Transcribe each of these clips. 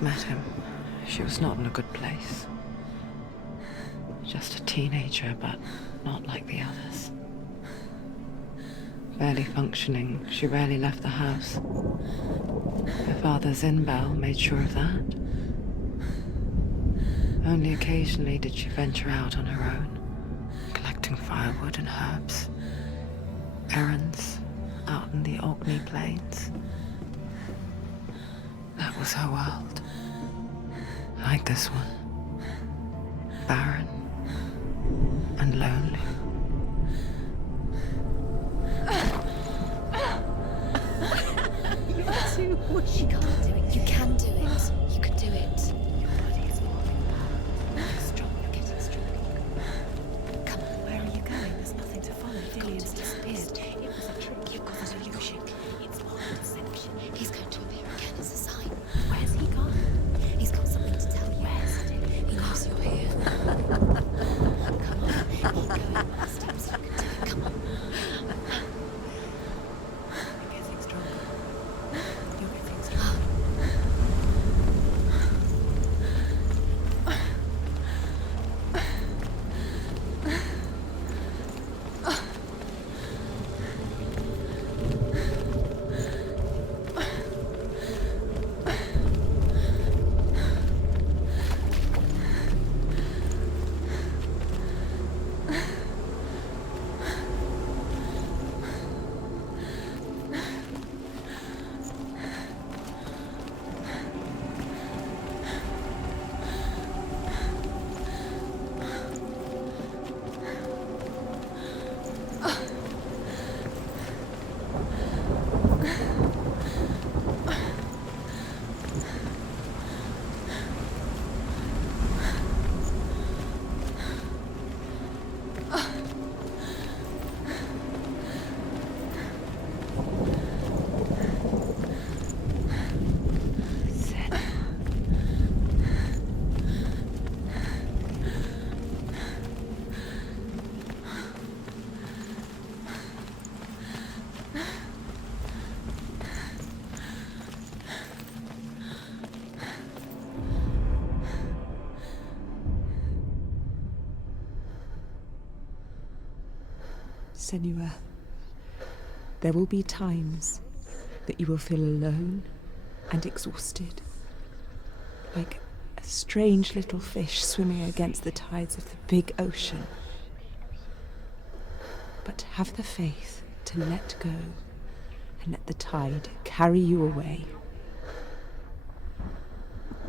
first met him, she was not in a good place. Just a teenager, but not like the others. Barely functioning, she rarely left the house. Her father's in-bell made sure of that. Only occasionally did she venture out on her own, collecting firewood and herbs. Errands out in the Orkney Plains. That was her world. Like this one. Barren and lonely. She can't do it. You can do it. You can do it. Your body is warming up. You're strong. You're getting stronger. Come on. Where are you going? There's nothing to follow. Dillian's disappeared. It was a trick. You've got an illusion. It's all a deception. He's going to appear again as a sign. Where's he gone? He's got something to tell you. Where's it? He knows you're here. Come on. Keep going. One step so you can do it. Come on. You're getting stronger. You're getting stronger. Senua, there will be times that you will feel alone and exhausted, like a strange little fish swimming against the tides of the big ocean. But have the faith to let go and let the tide carry you away.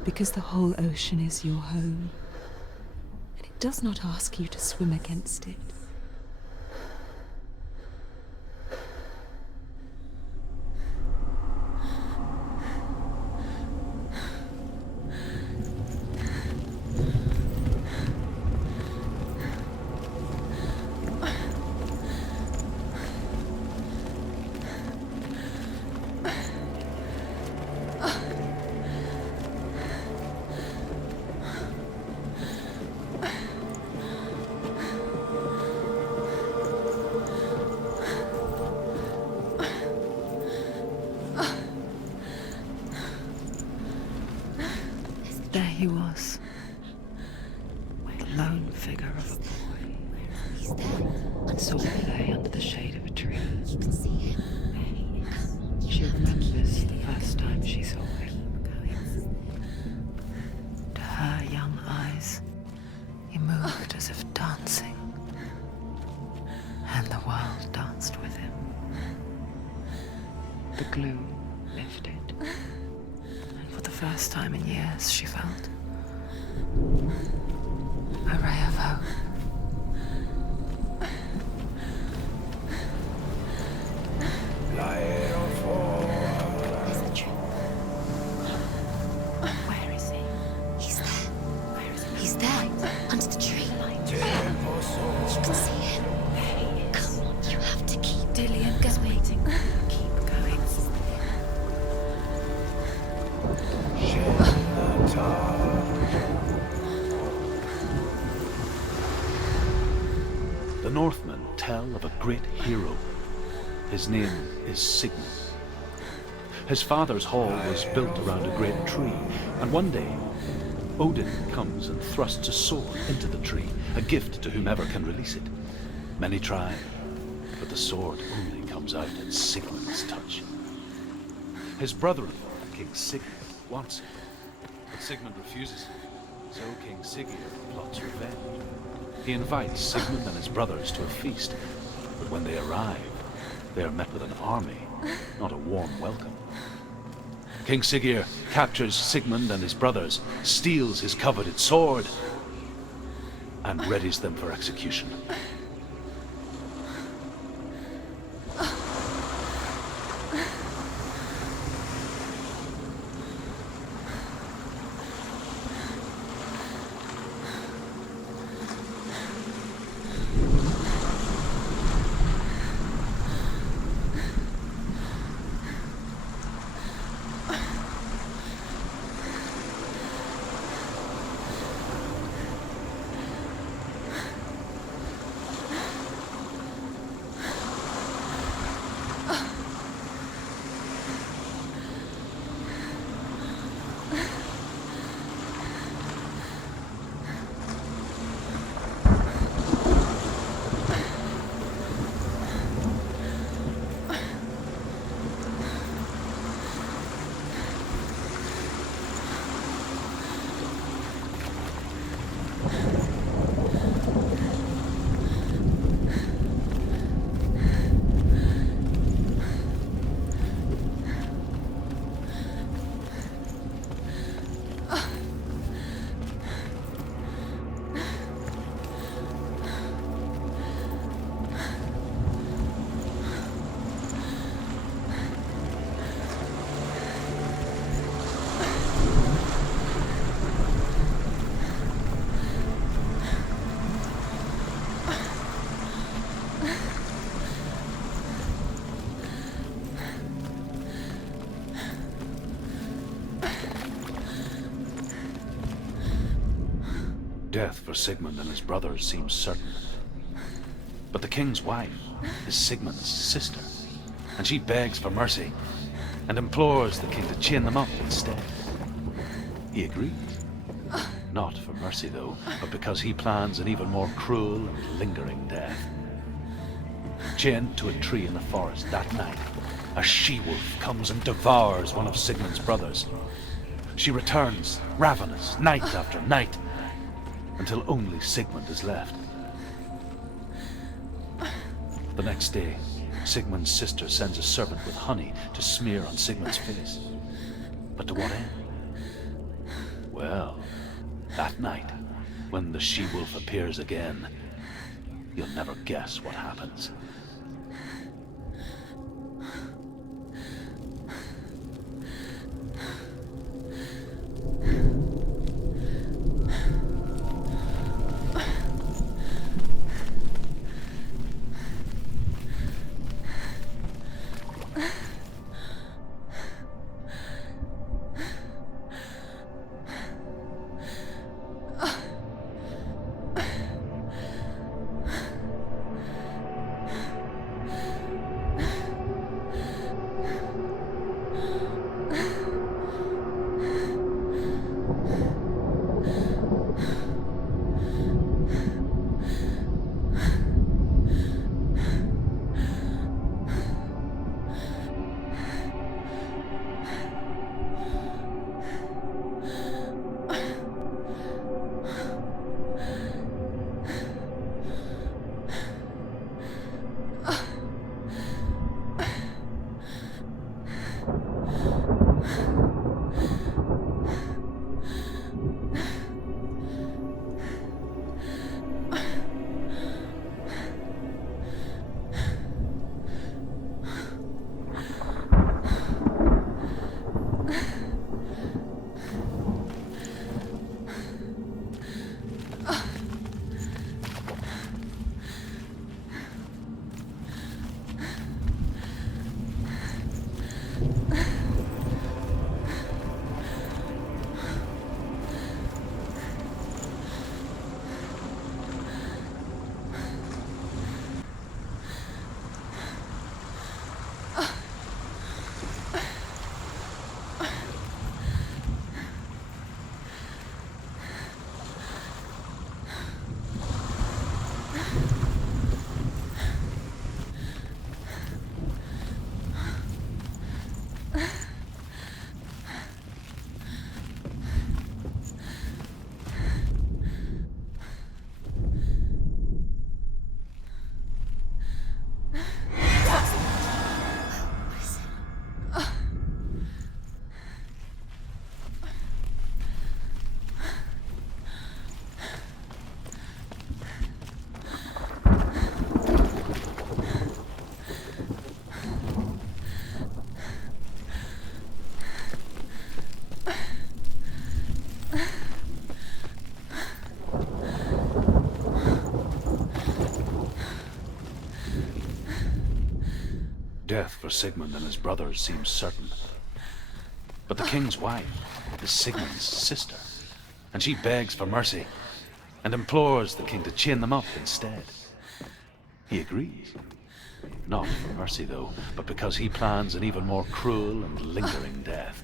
Because the whole ocean is your home, and it does not ask you to swim against it. There he was, the lone figure of a boy. He's there. Saw him lay under the shade of a tree. You can see him. There he is. She remembers the first time she saw him. To her young eyes, he moved as if dancing, and the world danced with him. The gloom lifted. For the first time in years, she felt a ray of hope. There's the tree. Where is he? He's there. Where is he? He's there, under the tree. You can see him. There he is. Come on, you have to keep Dillian is waiting. Keep going. The Northmen tell of a great hero. His name is Sigmund. His father's hall was built around a great tree, and one day, Odin comes and thrusts a sword into the tree, a gift to whomever can release it. Many try, but the sword only comes out at Sigmund's touch. His brother-in-law, King Sigurd, wants it, but Sigmund refuses it, so King Sigurd plots revenge. He invites Sigmund and his brothers to a feast, but when they arrive, they are met with an army, not a warm welcome. King Sigurd captures Sigmund and his brothers, steals his coveted sword, and readies them for execution. Death for Sigmund and his brothers seems certain. But the king's wife is Sigmund's sister, and she begs for mercy and implores the king to chain them up instead. He agrees. Not for mercy, though, but because he plans an even more cruel and lingering death. Chained to a tree in the forest that night, a she-wolf comes and devours one of Sigmund's brothers. She returns, ravenous, night after night, until only Sigmund is left. The next day, Sigmund's sister sends a servant with honey to smear on Sigmund's face. But to what end? Well, that night, when the she-wolf appears again, you'll never guess what happens. Death for Sigmund and his brothers seems certain. But the king's wife is Sigmund's sister, and she begs for mercy and implores the king to chain them up instead. He agrees. Not for mercy, though, but because he plans an even more cruel and lingering death.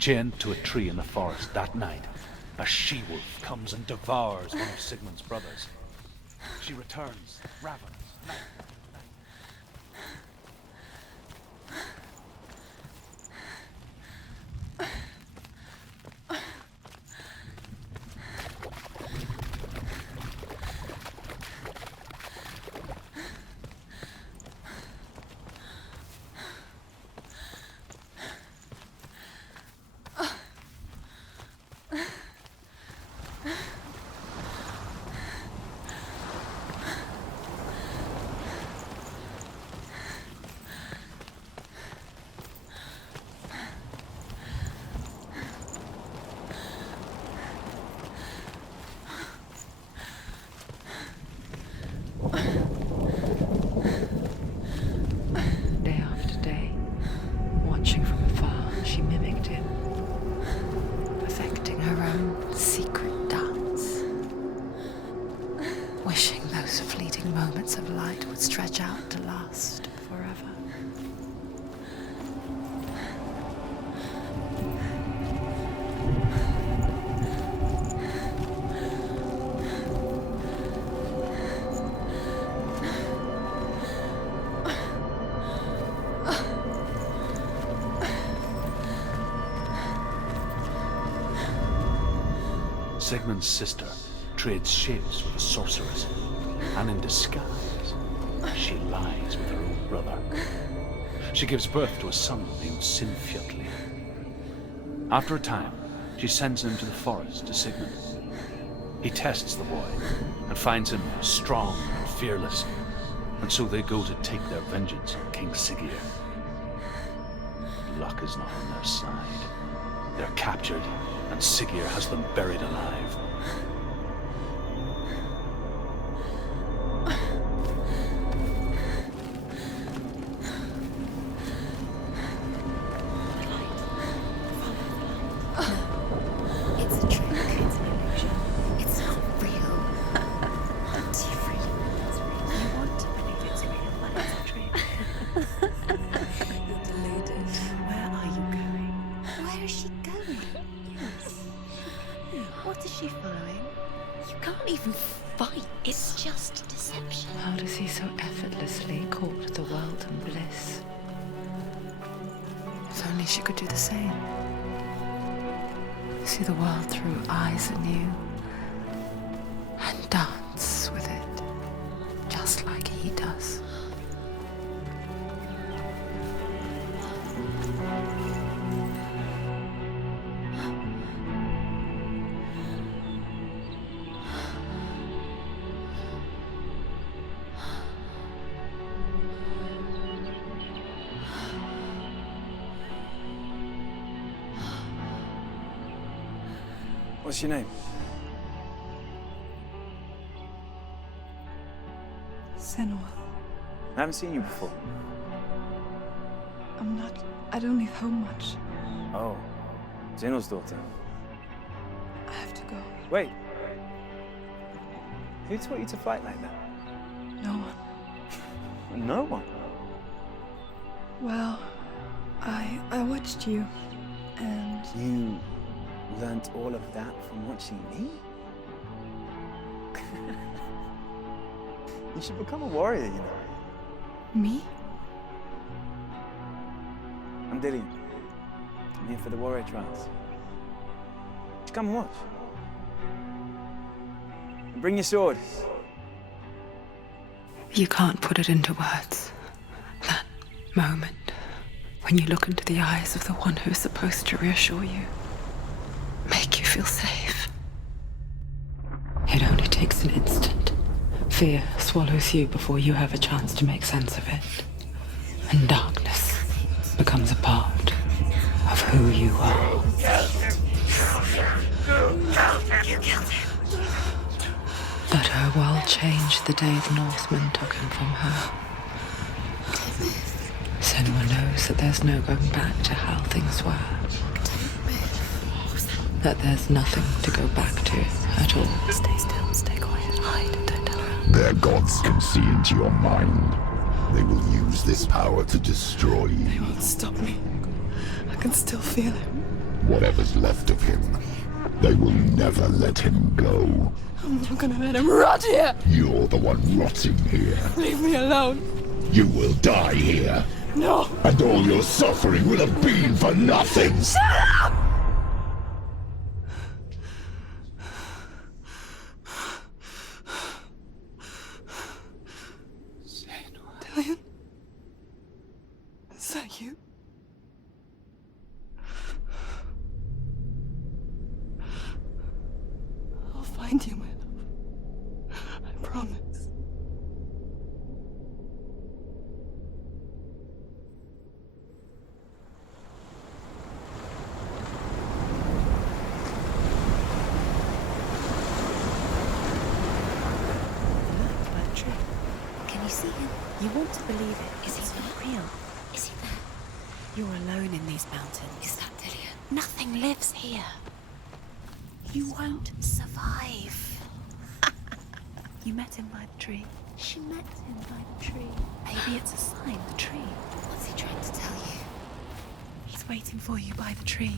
Chained to a tree in the forest that night, a she-wolf comes and devours one of Sigmund's brothers. She returns, ravenous. Day after day, watching from afar, she mimicked him, perfecting her own secret dance, wishing those fleeting moments of light would stretch out to last forever. Sigmund's sister trades shapes with a sorceress, and in disguise, she lies with her own brother. She gives birth to a son named Sinfjotli. After a time, she sends him to the forest to Sigmund. He tests the boy and finds him strong and fearless, and so they go to take their vengeance on King Siggeir. Luck is not on their side. They're captured, and Siggeir has them buried alive. It's a trick. It's an illusion. It's not real. But you really want to believe it's real, but it's a trick. You're deluded. Where are you going? Where is she going? Yes. What is she following? You can't even fight. It's just deception. How does he so effortlessly court the world and bliss? If only she could do the same. See the world through eyes anew and dance with it, just like he does. What's your name? Senua. I haven't seen you before. I don't leave home much. Oh, Zeno's daughter. I have to go. Wait. Who taught you to fight like that? No one. No one. Well, I watched you, and You learnt all of that from watching me? You should become a warrior, you know. me? I'm Dilly. I'm here for the warrior trials. Just come and watch. And bring your sword. You can't put it into words. That moment when you look into the eyes of the one who's supposed to reassure you, make you feel safe. It only takes an instant. Fear swallows you before you have a chance to make sense of it. And darkness becomes a part of who you are. But her world changed the day the Northmen took him from her. Senua knows that there's no going back to how things were. That there's nothing to go back to at all. Stay still, stay quiet, hide, don't tell her. Their gods can see into your mind. They will use this power to destroy you. They won't stop me. I can still feel him. Whatever's left of him, they will never let him go. I'm not gonna let him rot here. You're the one rotting here. Leave me alone. You will die here. No. And all your suffering will have been for nothing. Shut up! Dillion? Is that you? I'll find you, my love. I promise. Can you see him? You want to believe it. Is he not real? Is he there? You're alone in these mountains. Is that Dillion? Nothing lives here. You won't survive. You met him by the tree. She met him by the tree. Maybe it's a sign, the tree. What's he trying to tell you? He's waiting for you by the tree.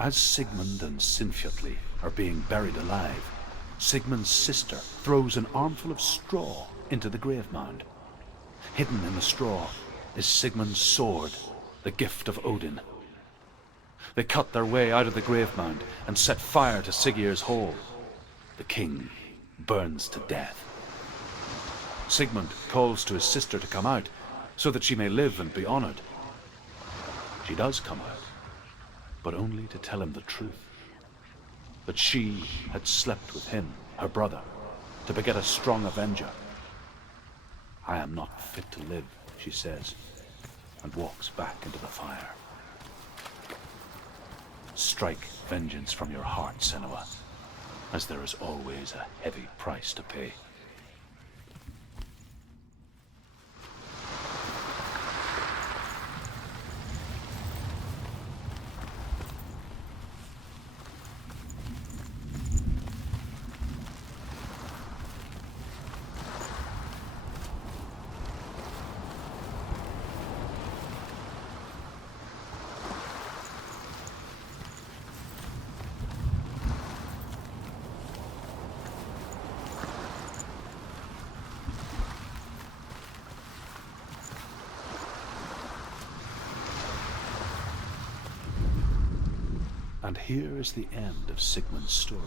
As Sigmund and Sinfjotli are being buried alive, Sigmund's sister throws an armful of straw into the grave mound. Hidden in the straw is Sigmund's sword, the gift of Odin. They cut their way out of the grave mound and set fire to Siggeir's hall. The king burns to death. Sigmund calls to his sister to come out so that she may live and be honored. She does come out, but only to tell him the truth. That she had slept with him, her brother, to beget a strong avenger. I am not fit to live, she says, and walks back into the fire. Strike vengeance from your heart, Senua, as there is always a heavy price to pay. And here is the end of Sigmund's story.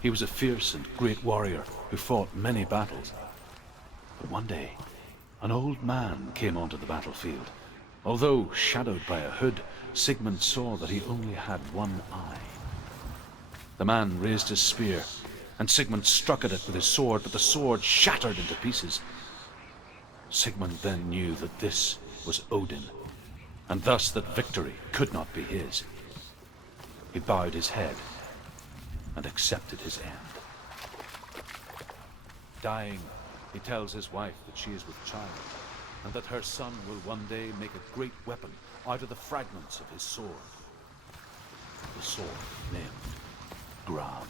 He was a fierce and great warrior who fought many battles. But one day, an old man came onto the battlefield. Although shadowed by a hood, Sigmund saw that he only had one eye. The man raised his spear, and Sigmund struck at it with his sword, but the sword shattered into pieces. Sigmund then knew that this was Odin, and thus that victory could not be his. He bowed his head and accepted his end. Dying, he tells his wife that she is with child, and that her son will one day make a great weapon out of the fragments of his sword. The sword named Gram.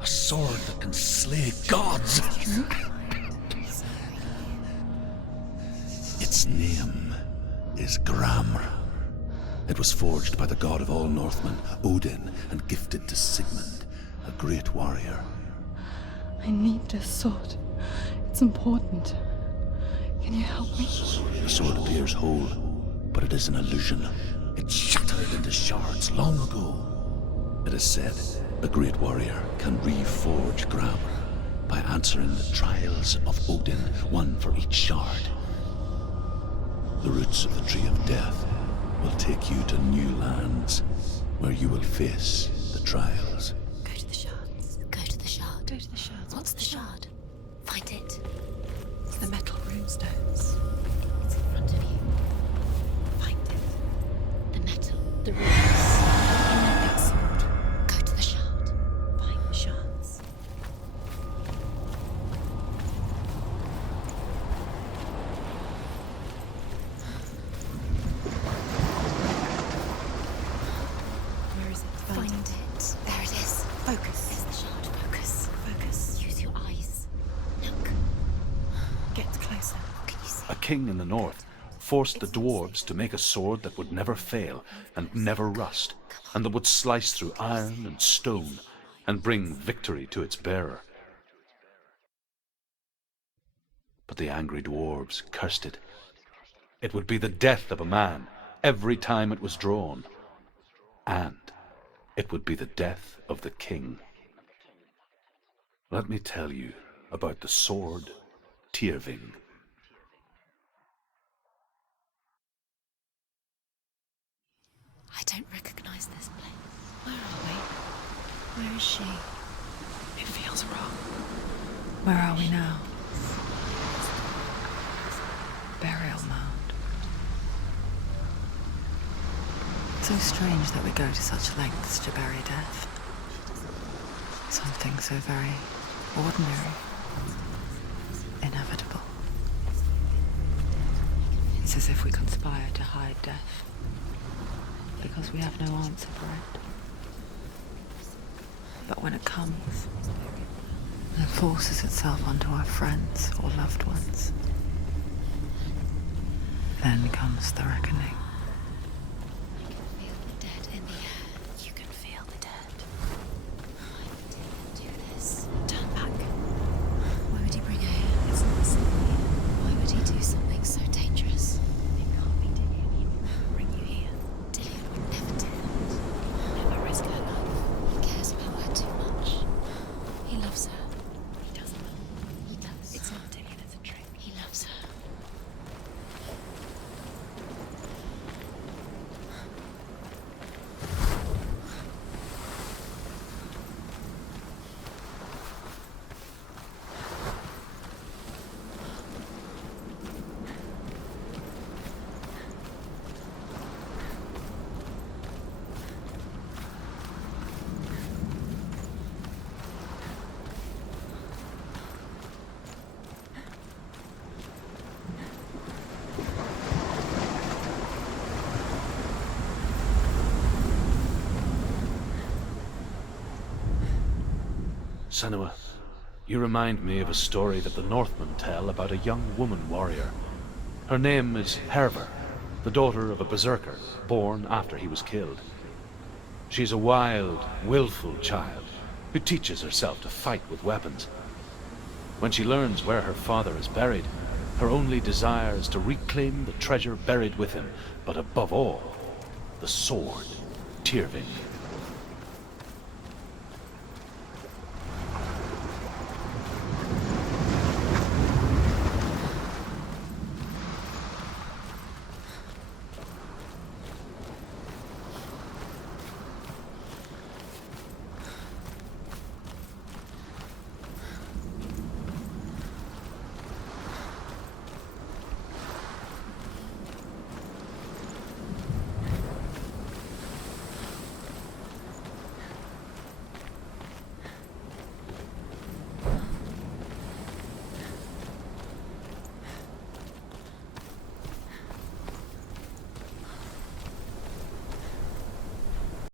A sword that can slay gods. Its name is Gramr. It was forged by the god of all Northmen, Odin, and gifted to Sigmund, a great warrior. I need this sword. It's important. Can you help me? The sword appears whole, but it is an illusion. It shattered into shards long ago. It is said a great warrior can reforge Gramr by answering the trials of Odin, one for each shard. The roots of the Tree of Death will take you to new lands where you will face the trials. Go to the shards. Go to the shard. Go to the shards. What's the shard? Find it. It's the metal runestones. It's in front of you. Find it. The metal. The runes. You need that sword. Go to the shard. Find the shards. Where is it? Find it. There it is. Focus. There's the shard. Focus. Focus. Use your eyes. Look. Get closer. What can you see? A king in the north forced the dwarves to make a sword that would never fail and never rust, and that would slice through iron and stone and bring victory to its bearer. But the angry dwarves cursed it. It would be the death of a man every time it was drawn, and it would be the death of the king. Let me tell you about the sword Tyrving. I don't recognize this place. Where are we? Where is she? It feels wrong. Where are we now? Burial mound. So strange that we go to such lengths to bury death. Something so very ordinary, inevitable. It's as if we conspire to hide death, because we have no answer for it. But when it comes, and it forces itself onto our friends or loved ones, then comes the reckoning. I can feel the dead in the air. You can feel the dead. Why would Dylan do this? Turn back. Why would he bring her here? It's not something. Why would he do something so dangerous? It can't be Dylan. He would never bring you here. Dylan would never do that. Never risk her life. He cares about her too much. He loves her. He doesn't. He does. It's not Dylan, it's a trick. He loves her. Senua, you remind me of a story that the Northmen tell about a young woman warrior. Her name is Hervor, the daughter of a berserker born after he was killed. She's a wild, willful child who teaches herself to fight with weapons. When she learns where her father is buried, her only desire is to reclaim the treasure buried with him, but above all, the sword Tyrving.